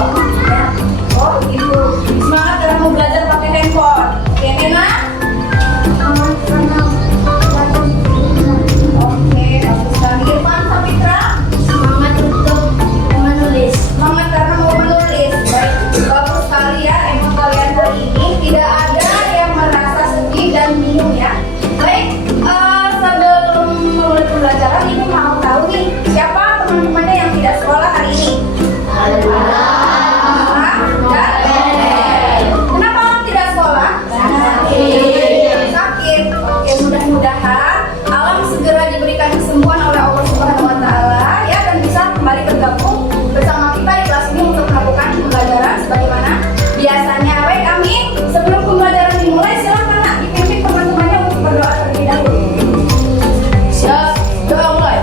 Ya. Oh gitu. Semangat dalam mau belajar pakai handphone. Oke, Nena? Oke, bagus sekali. Irfan Sapitra? Semangat untuk menulis. Semangat karena mau menulis. Baik, bagus sekali ya. Emang kalian hari ini tidak ada yang merasa sedih dan bingung ya. Baik, sebelum mulai pembelajaran, ibu mau tahu nih siapa teman-temannya yang tidak sekolah hari ini? Kenapa kamu tidak sekolah? Sakit. Oke, mudah-mudahan alam segera diberikan kesembuhan oleh Allah Subhanahu wa taala ya, dan bisa kembali bergabung bersama kita di kelas ini untuk melakukan pembelajaran sebagaimana biasanya. Baik, amin. Sebelum pembelajaran dimulai, silakan Nak dipimpin teman-temannya untuk berdoa terlebih dahulu. Siap, doa mulai.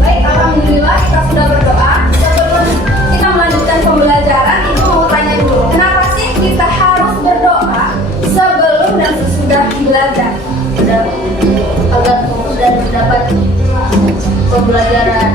Baik, alhamdulillah kita sudah berdoa. Sebelum kita melanjutkan pembelajaran, ibu mau tanya dulu, kenapa sih kita harus berdoa sebelum dan sesudah belajar? Agar fokus dan mendapat pembelajaran.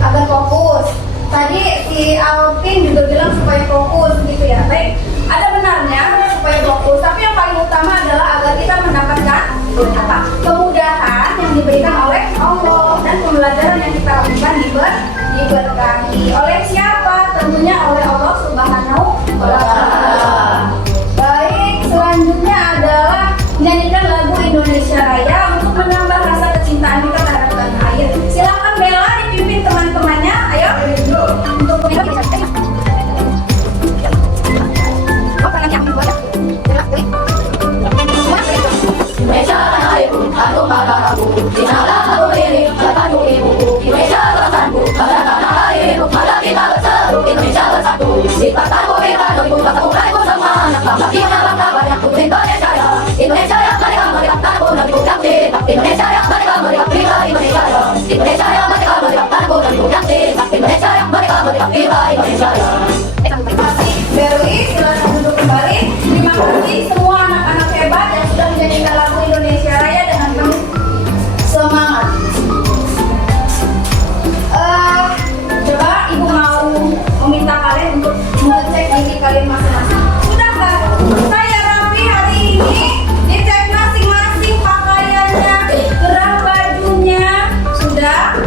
Agar fokus. Tadi si Alvin juga bilang supaya fokus gitu ya. Baik, ada benarnya supaya fokus, tapi yang paling utama adalah agar kita mendapatkan apa? Kemudahan yang diberikan oleh Allah, dan pembelajaran yang kita lakukan diberkahi oleh siapa? Tentunya oleh Allah Subhanahu wa taala. Baik, selanjutnya adalah menyanyikan lagu Indonesia Raya untuk menambah rasa kecintaan kita terhadap tanah air. Silakan Bella dipimpin teman-temannya. Ayo. Untuk Indonesia tanah airku, tanah magaraku, dinalah aku berdiri, jatuh ibuku. Indonesia bangsaku, pada tanah airku, mari kita berseru, Indonesia bersatu. Sipatku kita, diriku, kesatuanku semua, anak bangsa kita bangsa banyak untuk Indonesia ya. Indonesia yang mereka tanahku, negeriku yang cinta. Indonesia yang mereka kita, Indonesia ya. Indonesia yang mereka tanahku, negeriku yang cinta. Indonesia yang mereka kita, Indonesia ya. terima kasih Berli, silakan duduk kembali. Terima kasih semua anak-anak hebat yang sudah menyanyikan lagu Indonesia Raya dengan penuh semangat. Coba ibu mau meminta kalian untuk mengecek diri kalian masing-masing. Sudahkah saya rapi hari ini? Dicek masing-masing pakaiannya, gerak bajunya, sudah?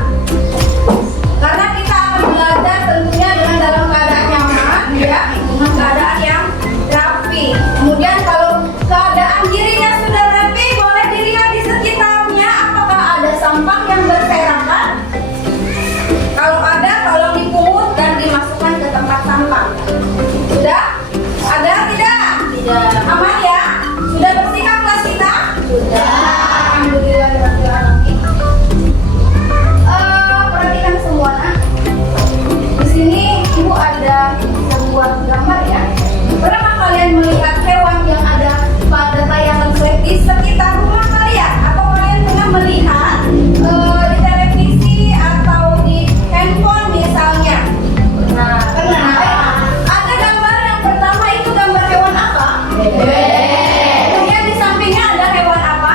Karena kita akan belajar tentunya dengan dalam keadaan nyaman ya, dengan keadaan yang rapi. Kemudian kalau keadaan dirinya sudah rapi, boleh dilihat di sekitarnya apakah ada sampah yang berserakan. Kalau ada, tolong dipungut dan dimasukkan ke tempat sampah. Sudah? Ada tidak? Tidak. Aman ya? Sudah bersihkah kelas kita? Sudah. Alhamdulillah. Perhatikan semua nak. Di sini ibu ada sebuah gambar ya. Pernah kalian melihat hewan yang ada pada tayangan slide di sekitar rumah kalian? Atau kalian pernah melihat di televisi atau di handphone misalnya? Nah, pernah. Ada gambar yang pertama itu gambar hewan apa? Kemudian di sampingnya ada hewan apa?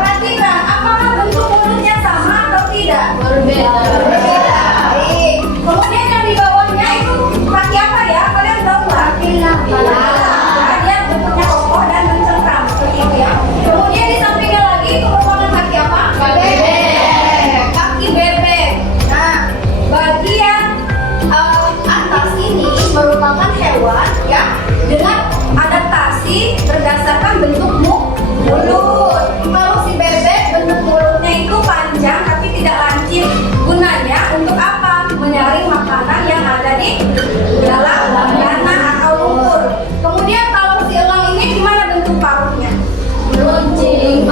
Perhatikan, apakah bentuk mulutnya sama atau tidak? Berbeda. Baik. Kemudian yang di bawahnya itu kaki apa ya? Kalian tahu nggak? Nah, dia bentuknya kokoh dan mencengkram seperti itu ya. Kemudian di sampingnya lagi itu merupakan kaki apa? Kaki bebek. Nah, bagian atas ini merupakan hewan ya dengan adaptasi berdasarkan bentuk mulut. Kalau si bebek bentuk mulutnya itu panjang tapi tidak lancip. Gunanya untuk apa? Menyaring makanan yang ada di dalam tanah atau lumpur. Kemudian kalau si elang ini gimana bentuk paruhnya? Meruncing.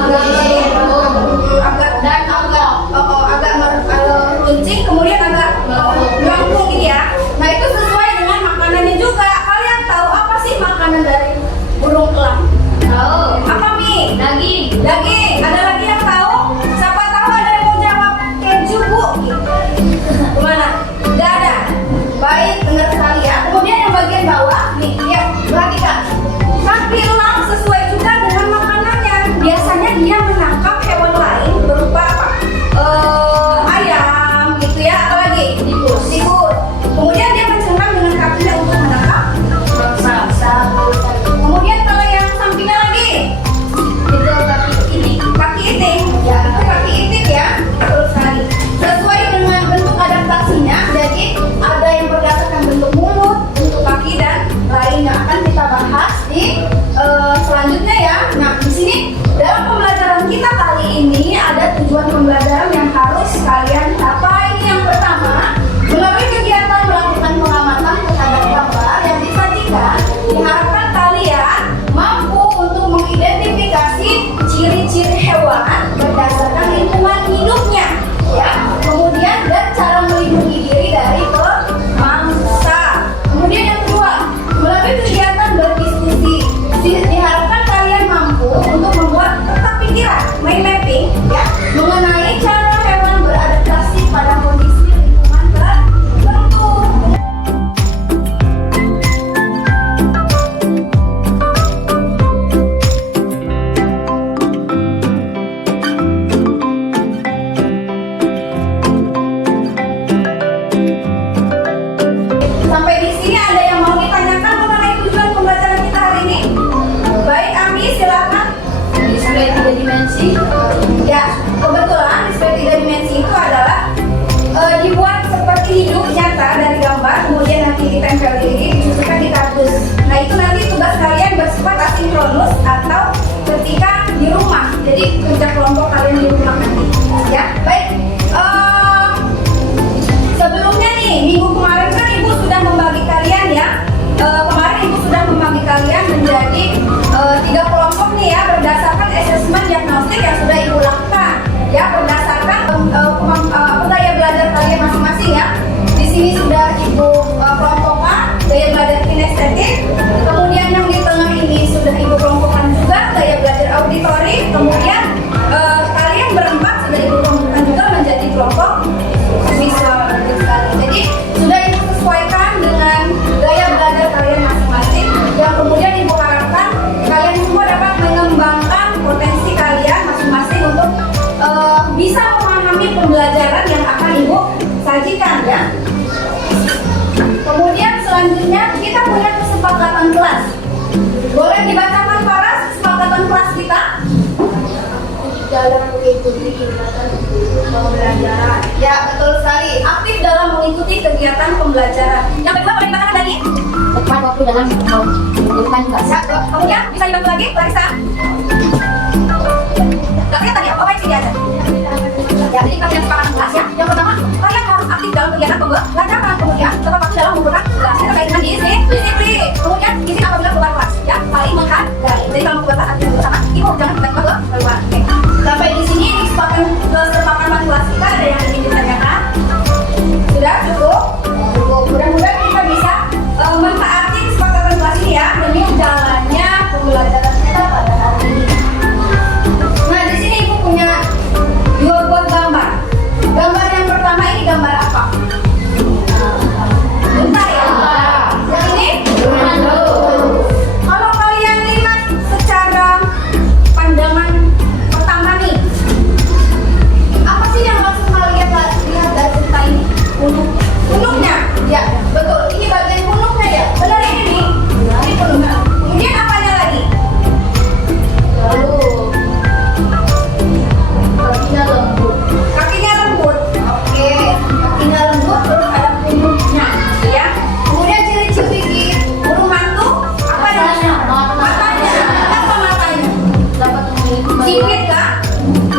tujuan pembelajaran yang harus kalian capai. Yang pertama, melalui kegiatan melakukan pengamatan terhadap gambar yang disajikan, diharapkan kalian mampu untuk mengidentifikasi ciri-ciri hewan berdasarkan lingkungan hidupnya, ya. Kemudian dan cara melindungi diri dari pemangsa. Kemudian yang kedua, melalui kegiatan berdiskusi, diharapkan kalian mampu untuk membuat peta pikiran, mind mapping, ya, mengenai cara hewan beradaptasi pada kondisi lingkungan tertentu. Sampai di sini ada yang mau ditanyakan mengenai tujuan pembelajaran kita hari ini? Baik, Ami, silakan. Display 3 dimensi. Ya, kebetulan display 3 dimensi itu adalah dibuat seperti hidup nyata dari gambar, kemudian nanti ditempel diri, disusunkan di kardus. Nah, itu nanti tugas kalian bersifat asinkronus atau ketika di rumah. Jadi kerja kelompok kalian di rumah nanti. Ya, baik. Sebelumnya nih, minggu kemarin kan Ibu sudah membagi kalian ya. Kemarin Ibu sudah membagi kalian menjadi 3 kelompok nih ya, berdasarkan asesmen diagnostik yang sudah Ibu lakukan. Ya, berdasarkan daya belajar kalian masing-masing ya. Di sini sudah Ibu kelompokkan daya belajar kinestetik. Kemudian yang di tengah ini sudah Ibu kelompokkan juga daya belajar auditori. Kemudian kalian berempat sudah Ibu kelompokkan juga menjadi kelompok visual. Jadi sudah Ibu sesuaikan dengan gaya belajar kalian masing-masing. Yang kemudian Ibu harapkan kalian semua dapat mengembangkan potensi kalian masing-masing untuk bisa memahami pembelajaran yang akan Ibu sajikan ya. Kemudian selanjutnya kita punya kesepakatan kelas. Boleh dibacakan Faras kesepakatan kelas kita? Dalam mengikuti kegiatan pembelajaran. Ya, betul sekali. Aktif dalam mengikuti kegiatan pembelajaran. Yang kedua boleh dibacakan lagi? Tepat waktu dalam melakukan tugas. Ya, kemudian bisa dibantu lagi, Clarissa? Gak kelihatan ya? Oh, baik, sini aja. Ya, jadi kalian sepakatan kelas ya. Yang pertama, kalian harus aktif dalam kegiatan pembelajaran. Kemudian, tepat waktu dalam mengumpulkan tugas. Ini terkait dengan disiplin. Kemudian, izin apabila keluar kelas. Ya, paling menghargai. Jadi kalau keluar kelas aktif bersama, Ibu jangan tiba-tiba keluar. Oke. Sampai di sini kesepakatan kelas kita ada yang ingin ditanyakan? Sudah cukup? Cukup. Mudah-mudahan kita bisa mentaati kesepakatan kelas ini ya demi jalannya pembelajaran kita pada hari ini. Nah, di sini Ibu punya 2 buah gambar. Gambar yang pertama ini gambar apa? Bentar ya. Yang ini? Kalau kalian lihat secara pandangan pertama nih, apa sih yang langsung kalian lihat dari cerita ini? Punuknya, ya betul. Ini bagian punuknya ya. Benar ini nih. Ini punuknya. Kemudian apanya lagi? Lalu kakinya lembut. Kakinya lembut. Oke. Kakinya lembut terus ada punuknya, ya. Kemudian ciri-ciri burung hantu apa namanya? Matanya. Apa matanya? Dapat memiliki Sipit kah?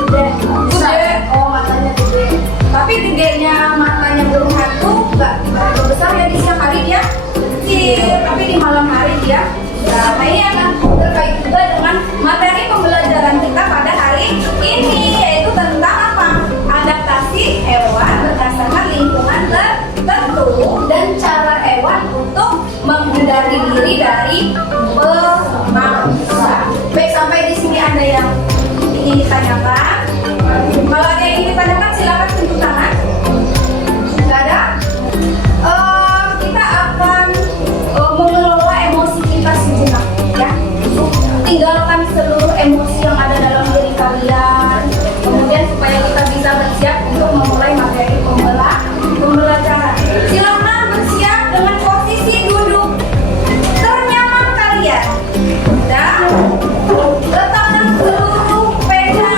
Gede. Oh, matanya gede. Tapi gedenya matanya burung hantu nggak besar ya, di siang hari dia kecil, tapi di malam hari dia besar. Nah, ini akan terkait juga dengan materi pembelajaran kita pada hari ini, yaitu tentang apa? Adaptasi hewan berdasarkan lingkungan tertentu dan cara hewan untuk menghindari diri dari pemangsa. Baik, sampai di sini ada yang ingin ditanyakan? Kalau ada yang ingin ditanyakan silakan tunjuk tangan. Nggak ada? Kita akan mengelola emosi kita sejenak ya. Tinggalkan seluruh emosi yang ada dalam diri kalian. Kemudian supaya kita bisa bersiap untuk memulai materi pembelajaran. Silakan bersiap dengan posisi duduk ternyaman kalian. Dan letakkan seluruh pena,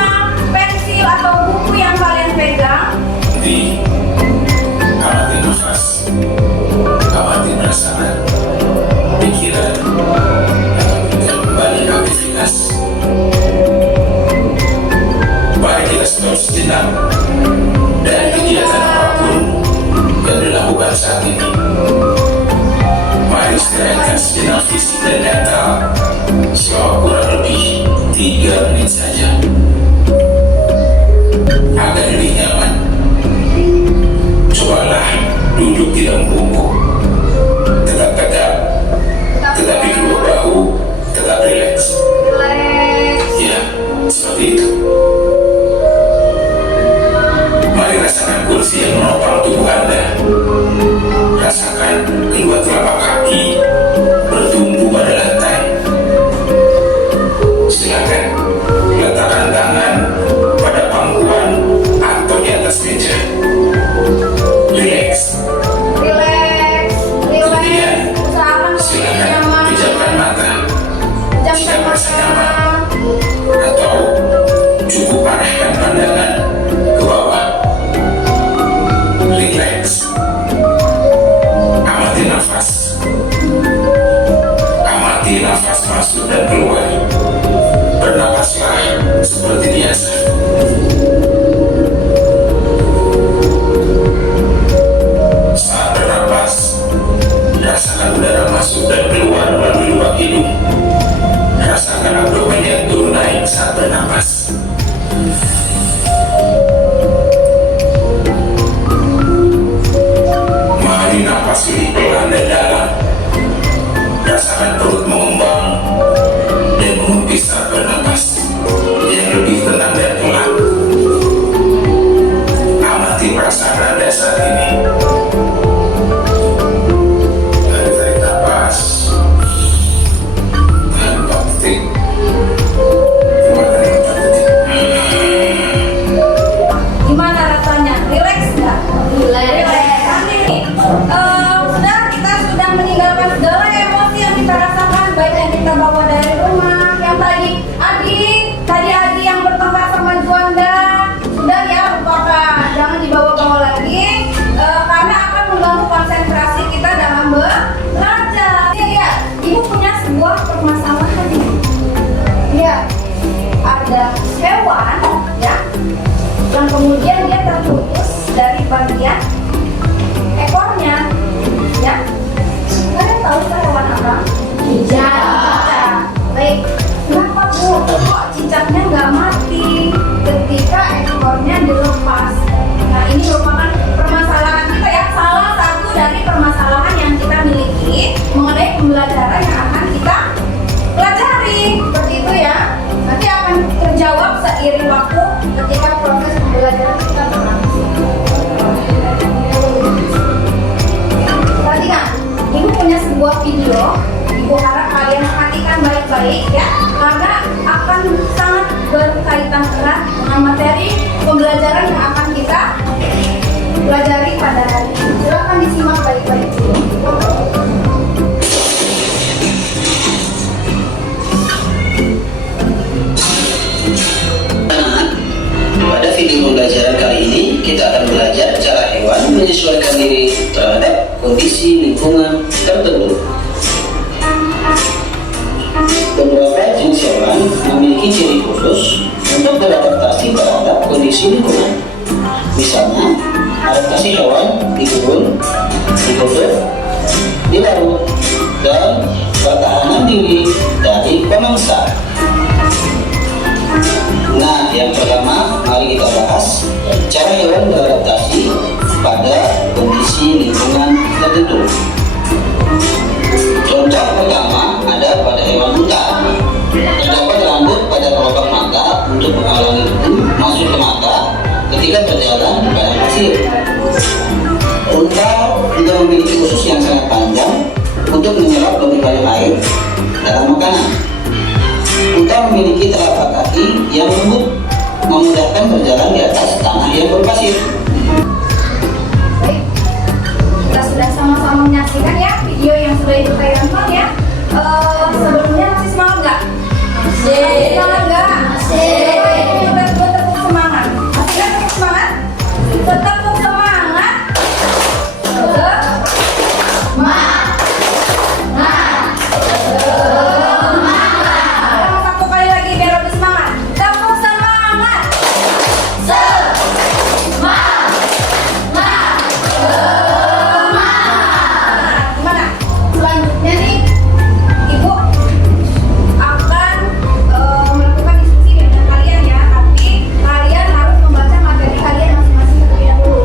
situasi lingkungan dan dalam. Rasakan perut mengembang dan menghembus saat bernapas yang lebih tenang dan pelan. Amati perasaan Anda saat ini. Tarik napas. Tahan 4 detik. Keluarkan 4 detik. Gimana rasanya? Relax nggak? Relax. Nanti nih, kita sudah meninggalkan segala emosi yang kita rasakan, baik yang kita bawa dari rumah, yang tadi Adi yang bertengkar sama Juanda, sudah ya lupakan, jangan dibawa-bawa lagi, karena akan mengganggu konsentrasi kita dalam belajar. Ya, ibu punya sebuah permasalahan nih. Ya, ada hewan, ya, yang kemudian dia terputus dari bagian ekornya, ya. Kalian tahu kan hewan apa? Cicak. Baik, kenapa Bu? Kok cicaknya nggak mati ketika ekornya dilepas? Nah, ini merupakan permasalahan kita ya, salah satu dari permasalahan yang kita miliki mengenai pembelajaran yang akan kita pelajari. Seperti itu ya. Nanti akan terjawab seiring waktu ketika proses pembelajaran kita berlangsung. Perhatikan, ibu punya sebuah video. Ibu harap kalian perhatikan baik-baik ya, karena akan sangat berkaitan erat dengan materi pembelajaran yang akan kita pelajari pada hari ini. Silakan disimak baik-baik. Pada video pembelajaran kali ini, kita akan belajar cara hewan menyesuaikan diri terhadap kondisi lingkungan tertentu. Beberapa jenis hewan memiliki ciri khusus untuk beradaptasi terhadap kondisi lingkungan. Misalnya, adaptasi hewan di kebun, di kutub, di laut, dan pertahanan diri dari pemangsa. Nah, yang pertama, mari kita bahas cara hewan beradaptasi pada kondisi lingkungan tertentu. Contoh pertama ada pada hewan unta. Terdapat rambut pada kelopak mata untuk menghalangi debu masuk ke mata ketika berjalan di padang pasir. Unta juga memiliki usus yang sangat panjang untuk menyerap lebih banyak air dalam makanan. Unta memiliki telapak kaki yang lembut, memudahkan berjalan di atas tanah yang berpasir. Baik, kita sudah sama-sama menyaksikan ya video yang sudah ibu tayangkan ya. Sebelumnya masih semangat nggak? Semangat nggak? Kita tepuk semangat. Masih nggak tepuk semangat? Tetapuk semangat. Satu kali lagi biar lebih semangat. Tepuk semangat. Gimana? Selanjutnya nih, ibu akan melakukan diskusi dengan kalian ya, tapi kalian harus membaca materi kalian masing-masing terlebih dahulu.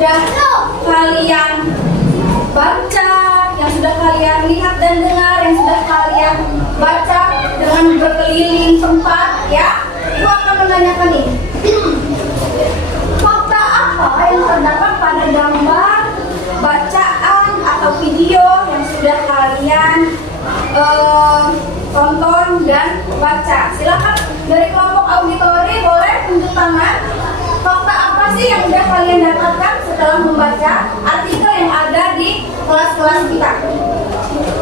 sudah kalian baca, yang sudah kalian lihat dan dengar, yang sudah kalian baca dengan berkeliling tempat, ya, Ibu akan menanyakan ini. Fakta apa yang terdapat pada gambar, bacaan, atau video yang sudah kalian tonton dan baca? Silakan dari kelompok auditori boleh tunjuk tangan. Fakta apa sih yang sudah kalian dapatkan setelah membaca artikel yang ada di kelas-kelas kita?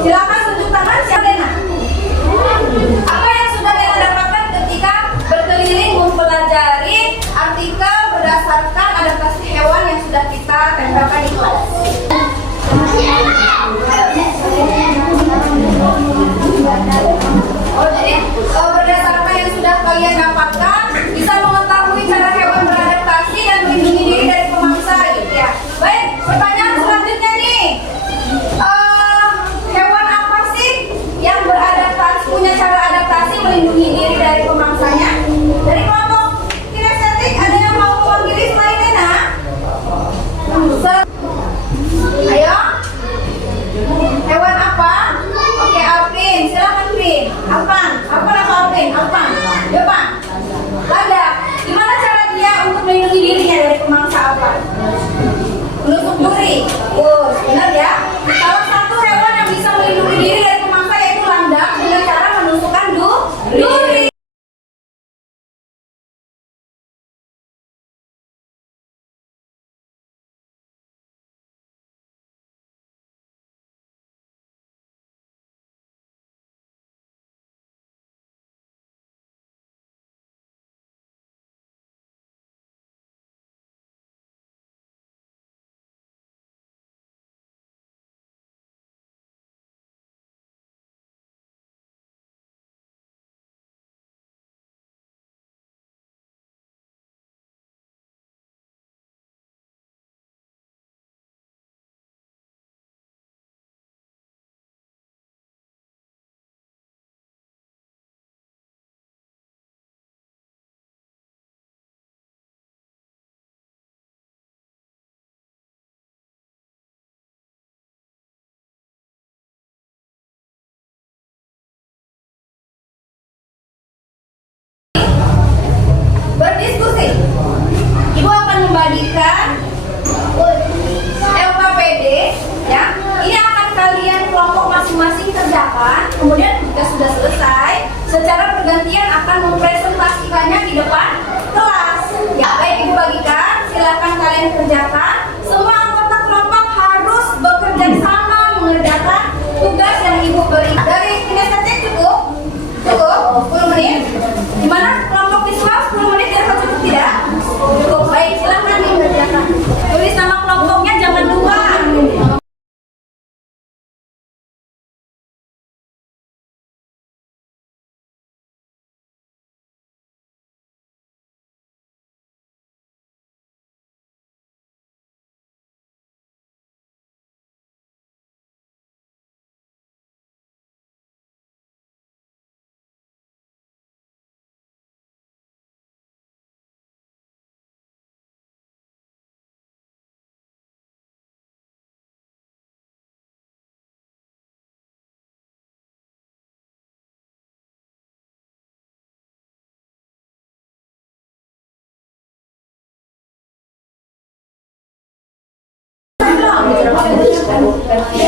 Silakan tunjuk tangan. Siapa Lena? Apa yang sudah Lena dapatkan ketika berkeliling mempelajari artikel berdasarkan adaptasi hewan yang sudah kita tempelkan di kelas? Oh, jadi berdasarkan yang sudah kalian dapatkan bisa mengetahui cara hewan beradaptasi dan melindungi diri dari pemangsa, gitu ya. Baik, pertanyaan selanjutnya nih, hewan apa sih yang beradaptasi, punya cara adaptasi melindungi diri dari pemangsanya? Dari kelompok kinestetik ada yang mau mewakili selain Lena? Ayo, hewan apa? Oke, Alvin, silakan Alvin. Alvan atau Alvin? Alvan, ya Pak. Lada, gimana cara dia untuk melindungi dirinya dari pemangsa apa? Menusuk duri. Oh, benar ya. Salah satu hewan yang bisa melindungi diri dari pemangsa yaitu landak dengan cara menusukkan duri. Berdiskusi. Ibu akan membagikan LKPD, ya. Ini akan kalian kelompok masing-masing kerjakan. Kemudian jika sudah selesai, secara bergantian akan mempresentasikannya di depan kelas. Ya, baik, Ibu bagikan. Silakan kalian kerjakan. Semua anggota kelompok harus bekerja sama mengerjakan tugas yang Ibu beri. Dari kinestetik cukup? Cukup? 10 menit? Gimana kelompok visual 10 menit dirasa cukup tidak? Cukup, baik, silahkan dikerjakan. Tulis nama kelompoknya, jangan lupa.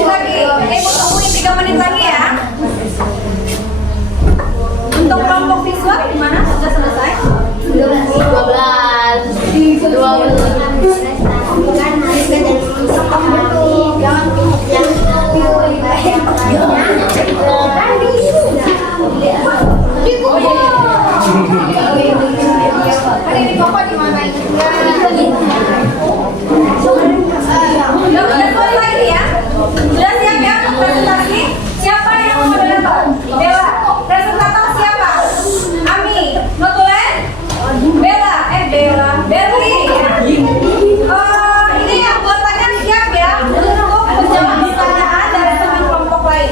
Lagi, Ibu tungguin 3 menit lagi ya. Untuk kelompok visual gimana? Sudah selesai? 12. Hari ini Bapak di mana ini? Udah selesai ya? Sudah siap ya untuk presentasi? Siapa yang moderator? Bella. Presentator siapa? Ami. Notulen? Bella. Berli. Ini anggotanya siap ya untuk menjawab pertanyaan dari teman kelompok lain.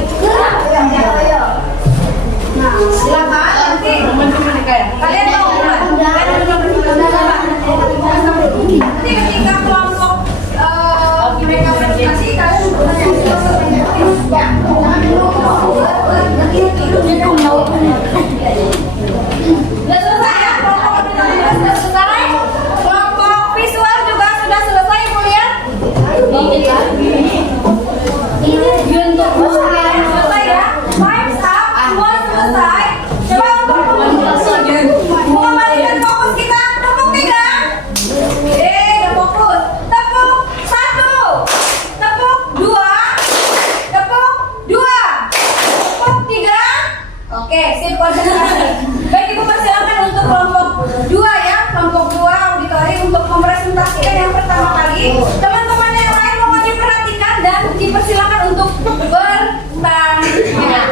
konsentrasi. Baik Ibu, persilakan untuk kelompok 2 ya. Kelompok 2 auditori untuk mempresentasikan yang pertama kali. Teman-teman yang lain mohon diperhatikan dan dipersilakan untuk bertanya.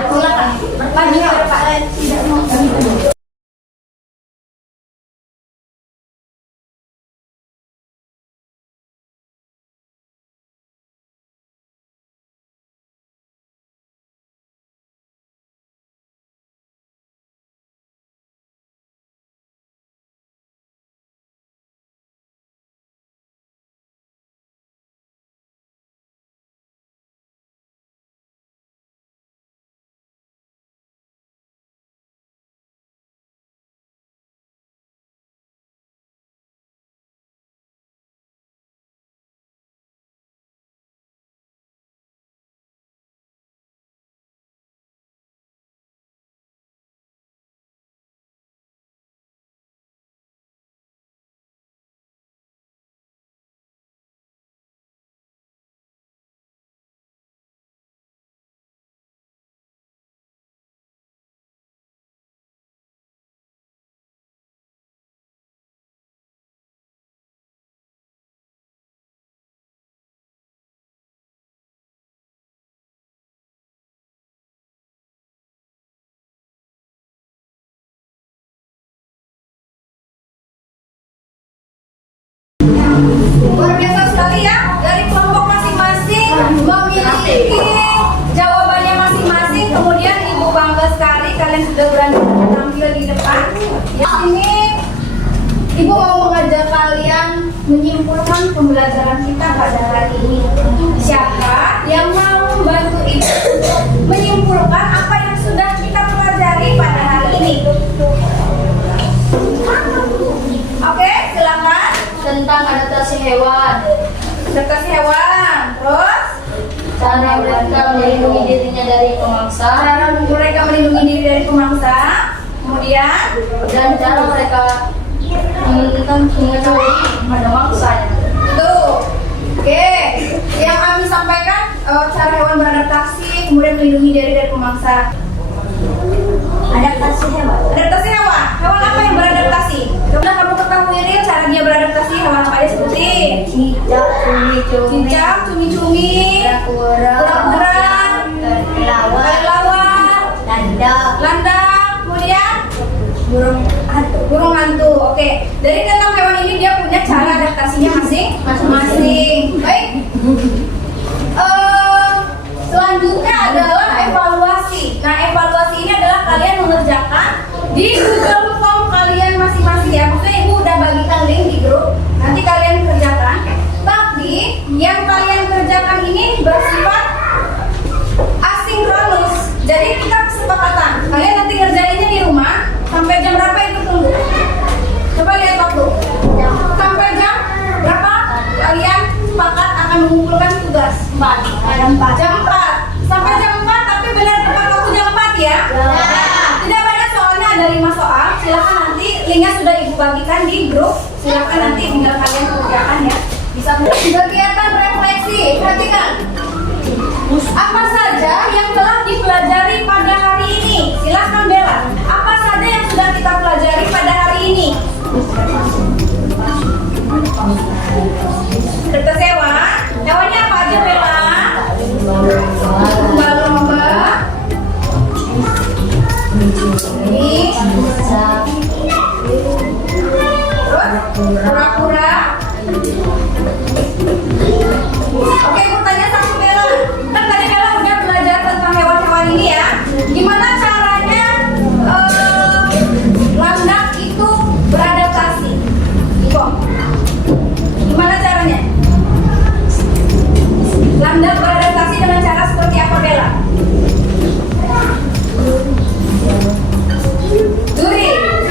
Silakan. Maju ke depan. Luar biasa sekali ya, dari kelompok masing-masing memiliki jawabannya masing-masing. Kemudian Ibu bangga sekali kalian sudah berani tampil di depan. Di sini Ibu mau mengajak kalian menyimpulkan pembelajaran kita pada hari ini. Siapa yang mau membantu Ibu menyimpulkan apa yang sudah kita pelajari pada hari ini? Oke, silakan. Tentang adaptasi hewan. Adaptasi hewan. Terus Cara mereka melindungi dirinya dari pemangsa. cara mereka melindungi diri dari pemangsa. Kemudian Dan cara mereka mengetahui pada mangsanya. tuh. Oke, yang kami sampaikan cara hewan beradaptasi, kemudian melindungi diri dari pemangsa. Adaptasi hewan. Adaptasi hewan. Hewan apa yang beradaptasi? Coba kamu ketahui Ril, cara dia beradaptasi hewan apa aja seperti Cicak, cumi-cumi, cicak, cumi-cumi, kura-kura, kelelawar, landak, kemudian burung hantu. Oke, dari keenam hewan ini dia punya cara adaptasinya masing-masing. Baik. Selanjutnya adalah evaluasi. Nah, evaluasi ini adalah kalian mengerjakan di Google Form kalian masing-masing ya. Maksudnya Ibu udah bagikan link di grup. Nanti kalian kerjakan. Tapi yang kalian kerjakan ini bersifat asinkronus. Jadi kita kesepakatan. Kalian nanti ngerjainnya di rumah sampai jam berapa itu tunggu. Coba lihat waktu. Sampai jam berapa kalian sepakat akan mengumpulkan tugas? 4. Jam 4. Sampai jam 4 tapi benar tepat waktu jam 4 ya? Tidak banyak soalnya ada 5 soal. Silakan nanti linknya sudah Ibu bagikan di grup. Silakan nanti tinggal kalian kerjakan ya. Bisa kegiatan refleksi. Perhatikan. Apa saja yang telah dipelajari pada hari ini? Silakan Bella. Apa saja yang sudah kita pelajari pada hari ini? Adaptasi hewan. Hewannya apa aja Bella? Lumba-lumba. Ini. Terus kura-kura. Oke, Ibu tanya sama Bella. Kan tadi Bella udah belajar tentang hewan-hewan ini ya. Gimana caranya landak itu beradaptasi? Ibu, gimana caranya? Landak beradaptasi dengan cara seperti apa Bella? Duri,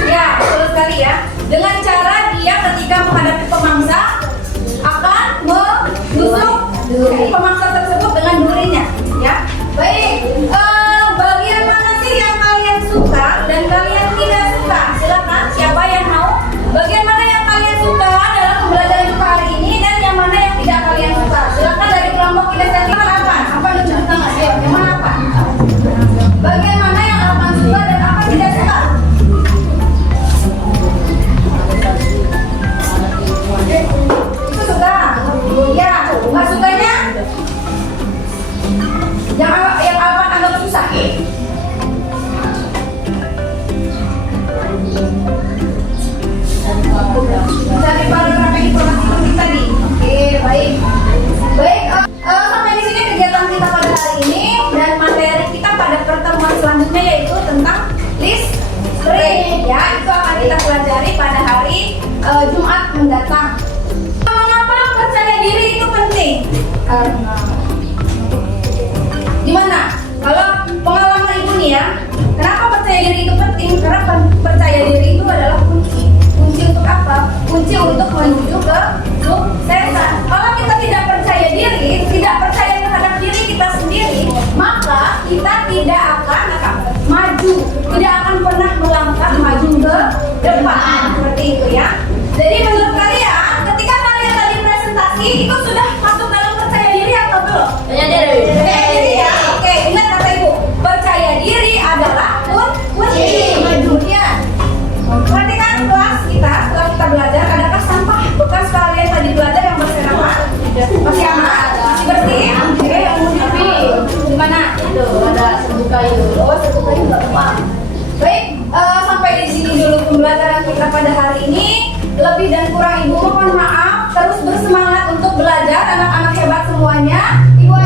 ya betul sekali ya. Dengan cara dia ketika menghadapi pemangsa akan menusuk pemangsa tersebut dengan durinya, ya. Baik, bagian mana semuanya. Ibu